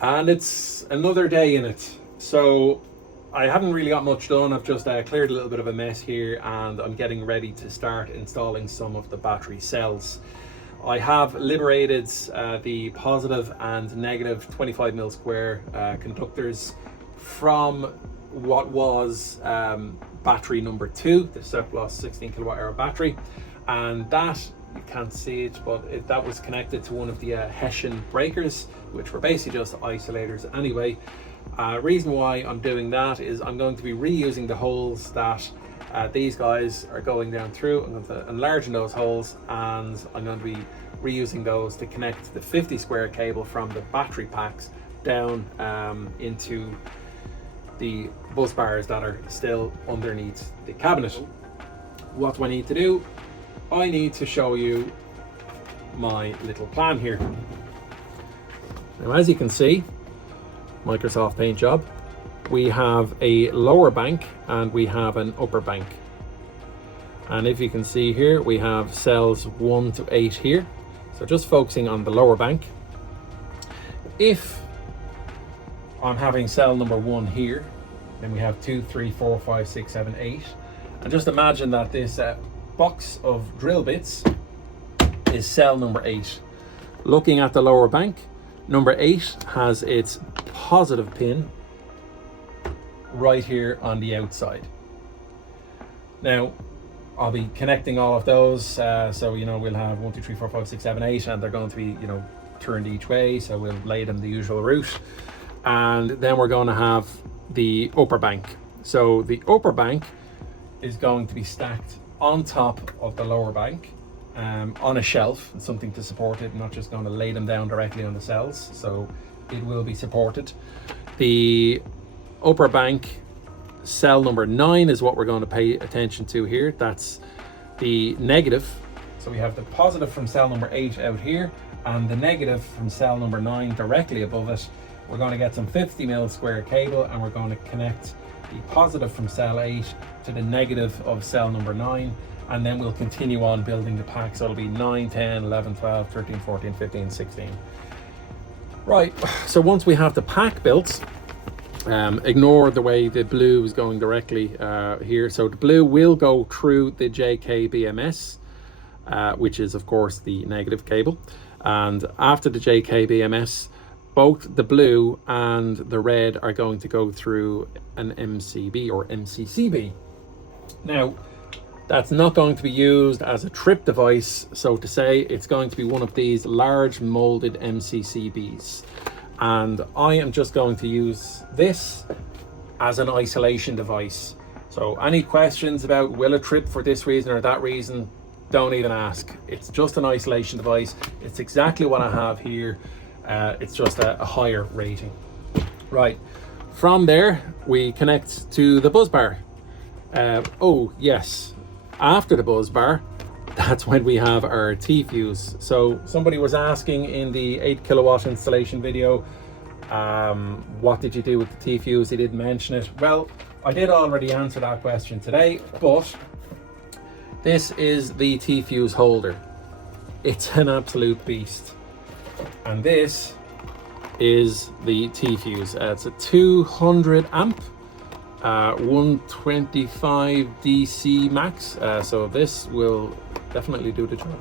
and it's another day in it. So I haven't really got much done. I've just cleared a little bit of a mess here, and I'm getting ready to start installing some of the battery cells. I have liberated the positive and negative 25mm square conductors from what was battery number 2, the surplus 16 kilowatt hour battery, and that, you can't see it, but that was connected to one of the Hessian breakers, which were basically just isolators anyway. Reason why I'm doing that is I'm going to be reusing the holes that these guys are going down through. I'm going to enlarge those holes, and I'm going to be reusing those to connect the 50 square cable from the battery packs down into the bus bars that are still underneath the cabinet. What do I need to do? I need to show you my little plan here. Now, as you can see, Microsoft paint job, we have a lower bank and we have an upper bank. And if you can see here, we have cells 1 to 8 here. So just focusing on the lower bank. If I'm having cell number 1 here, then we have 2, 3, 4, 5, 6, 7, 8. And just imagine that this box of drill bits is cell number 8. Looking at the lower bank, number 8 has its positive pin right here on the outside. Now, I'll be connecting all of those, so you know, we'll have 1, 2, 3, 4, 5, 6, 7, 8, and they're going to be, you know, turned each way, so we'll lay them the usual route. And then we're going to have the upper bank. So the upper bank is going to be stacked on top of the lower bank, on a shelf, something to support it. I'm not just going to lay them down directly on the cells, so it will be supported. The upper bank, cell number 9 is what we're going to pay attention to here. That's the negative. So we have the positive from cell number 8 out here, and the negative from cell number 9 directly above it. We're going to get some 50mm square cable, and we're going to connect the positive from cell 8 to the negative of cell number 9, and then we'll continue on building the pack. So it'll be 9, 10, 11, 12, 13, 14, 15, 16. Right, so once we have the pack built, ignore the way the blue is going directly here. So the blue will go through the JK BMS, which is of course the negative cable. And after the JK BMS, both the blue and the red are going to go through an MCB or MCCB. Now, that's not going to be used as a trip device, so to say. It's going to be one of these large molded MCCBs. And I am just going to use this as an isolation device. So any questions about will it trip for this reason or that reason, don't even ask. It's just an isolation device. It's exactly what I have here. It's just a higher rating. Right, from there we connect to the buzz bar. Oh yes, after the buzz bar, that's when we have our T-fuse. So somebody was asking in the 8 kilowatt installation video, what did you do with the T-fuse? He didn't mention it. Well, I did already answer that question today, but this is the T-fuse holder. It's an absolute beast. And this is the T-fuse. It's a 200 amp, 125 DC max. So this will definitely do the job.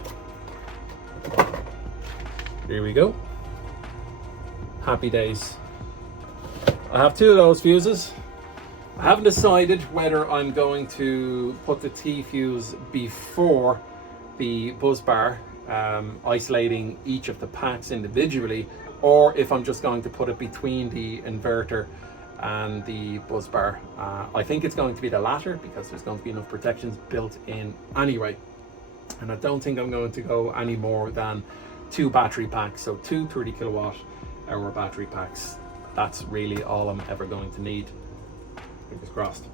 Here we go. Happy days. I have 2 of those fuses. I haven't decided whether I'm going to put the T-fuse before the buzz bar, isolating each of the packs individually, or if I'm just going to put it between the inverter and the buzz bar. I think it's going to be the latter, because there's going to be enough protections built in anyway. And I don't think I'm going to go any more than 2 battery packs, so 2 30 kilowatt hour battery packs. That's really all I'm ever going to need. Fingers crossed.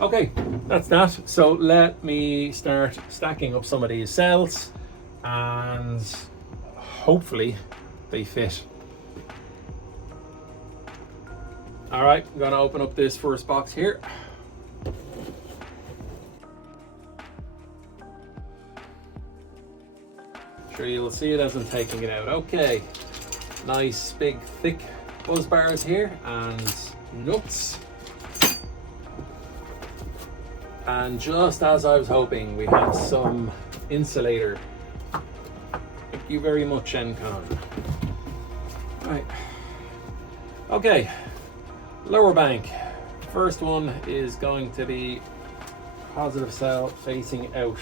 Okay, that's that. So let me start stacking up some of these cells, and hopefully they fit. All right, I'm gonna open up this first box here. Sure you'll see it as I'm taking it out. Okay, nice big thick buzz bars here and nuts. And just as I was hoping, we have some insulator. Thank you very much, Encon. Right. Okay, lower bank. First one is going to be positive cell facing out.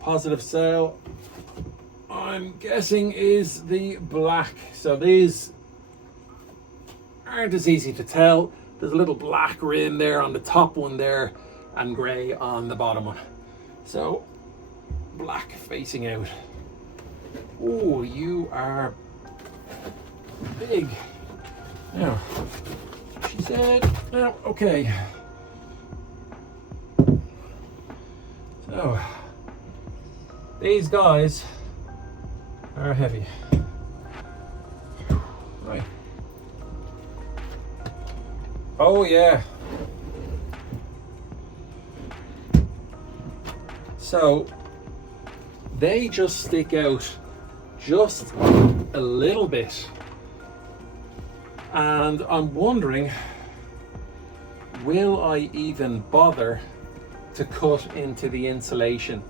Positive cell, I'm guessing, is the black. So these aren't as easy to tell. There's a little black rim there on the top one there and grey on the bottom one. So black facing out. Oh, you are big. Now, she said, no, okay. So, these guys are heavy. Right. Oh yeah. So, they just stick out just a little bit. And I'm wondering, will I even bother to cut into the insulation?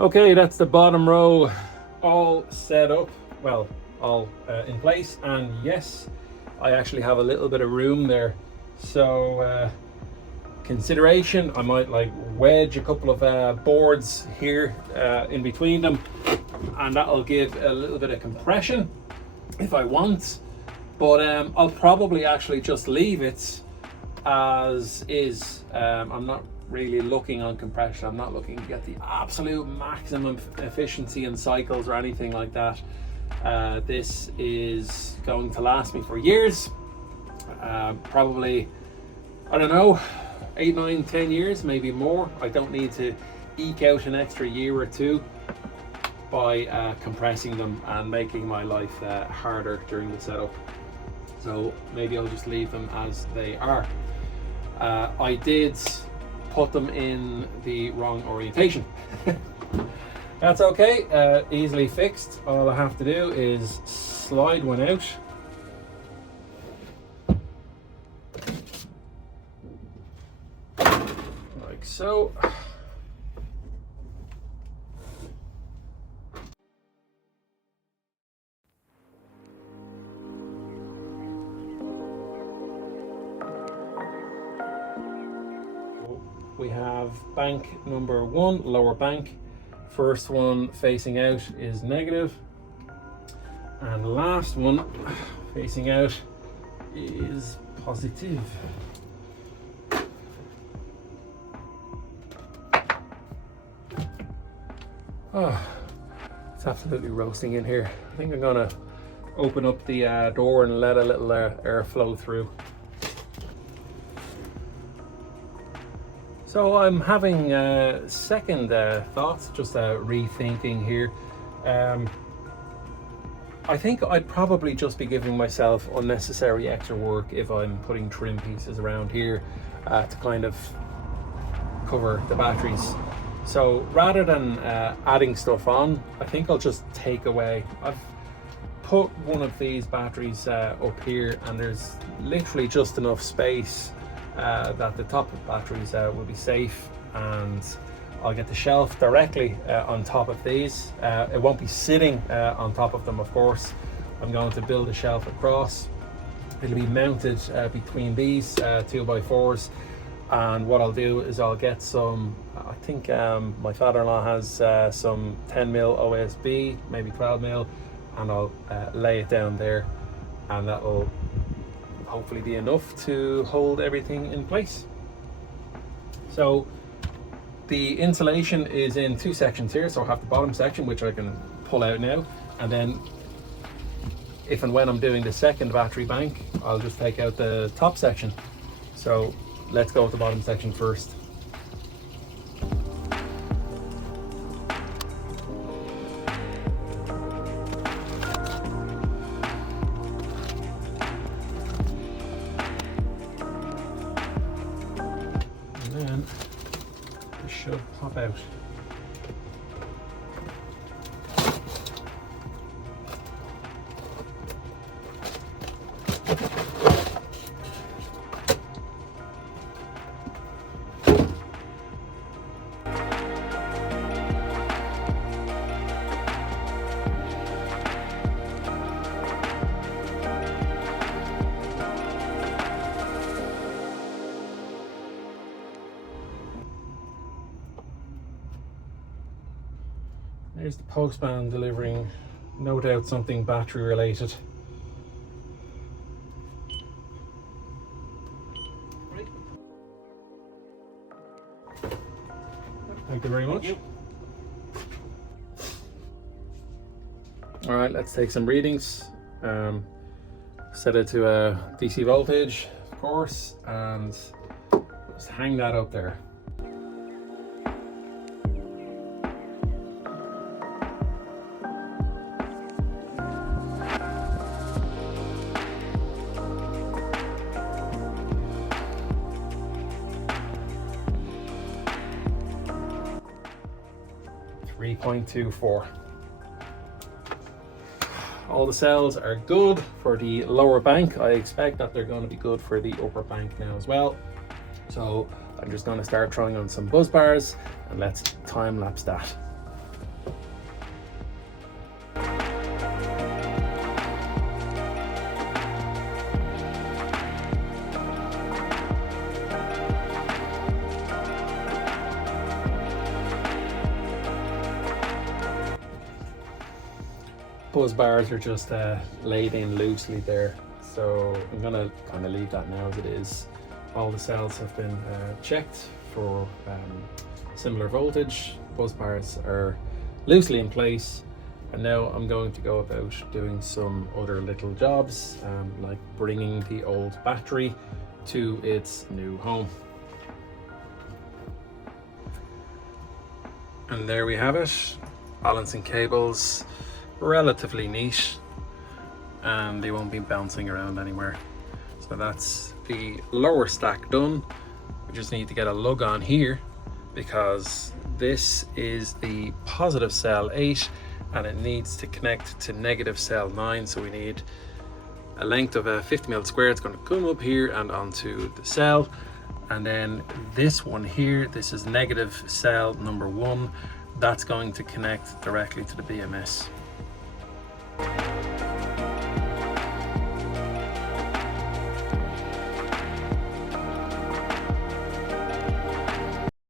Okay, that's the bottom row all set up, well, all in place, and yes, I actually have a little bit of room there. So consideration, I might like wedge a couple of boards here in between them, and that'll give a little bit of compression if I want, but I'll probably actually just leave it as is. I'm not really looking on compression. I'm not looking to get the absolute maximum efficiency in cycles or anything like that. This is going to last me for years, probably, I don't know, 8, 9, 10 years, maybe more. I don't need to eke out an extra year or two by compressing them and making my life harder during the setup. So maybe I'll just leave them as they are. I did put them in the wrong orientation. That's okay, easily fixed. All I have to do is slide one out. Like so. We have bank number 1, lower bank. First one facing out is negative, and last one facing out is positive. Oh, it's absolutely roasting in here. I think I'm gonna open up the door and let a little air flow through. So I'm having second thoughts, just rethinking here. I think I'd probably just be giving myself unnecessary extra work if I'm putting trim pieces around here to kind of cover the batteries. So rather than adding stuff on, I think I'll just take away. I've put one of these batteries up here, and there's literally just enough space that the top of batteries will be safe, and I'll get the shelf directly on top of these. It won't be sitting on top of them, of course. I'm going to build a shelf across. It'll be mounted between these 2x4s, and what I'll do is I'll get some, I think my father-in-law has some 10mm OSB, maybe 12mm, and I'll lay it down there, and that'll hopefully be enough to hold everything in place. So The insulation is in two sections here, so I have the bottom section which I can pull out now, and then if and when I'm doing the second battery bank, I'll just take out the top section. So let's go with the bottom section first. And then this should pop out. There's the postman delivering, no doubt something battery related. Thank you very much. All right, let's take some readings. Set it to a DC voltage, of course, and just hang that up there. .24. All the cells are good for the lower bank. I expect that they're going to be good for the upper bank now as well. So I'm just going to start throwing on some buzz bars and let's time lapse that. Buzz bars are just laid in loosely there, so I'm gonna kind of leave that now as it is. All the cells have been checked for similar voltage. Buzz bars are loosely in place, and now I'm going to go about doing some other little jobs, like bringing the old battery to its new home. And there we have it. Balancing cables, relatively neat, and they won't be bouncing around anywhere. So that's the lower stack done. We just need to get a lug on here because this is the positive cell 8 and it needs to connect to negative cell 9. So we need a length of a 50 mil square. It's going to come up here and onto the cell, and then this one here, this is negative cell number 1. That's going to connect directly to the BMS.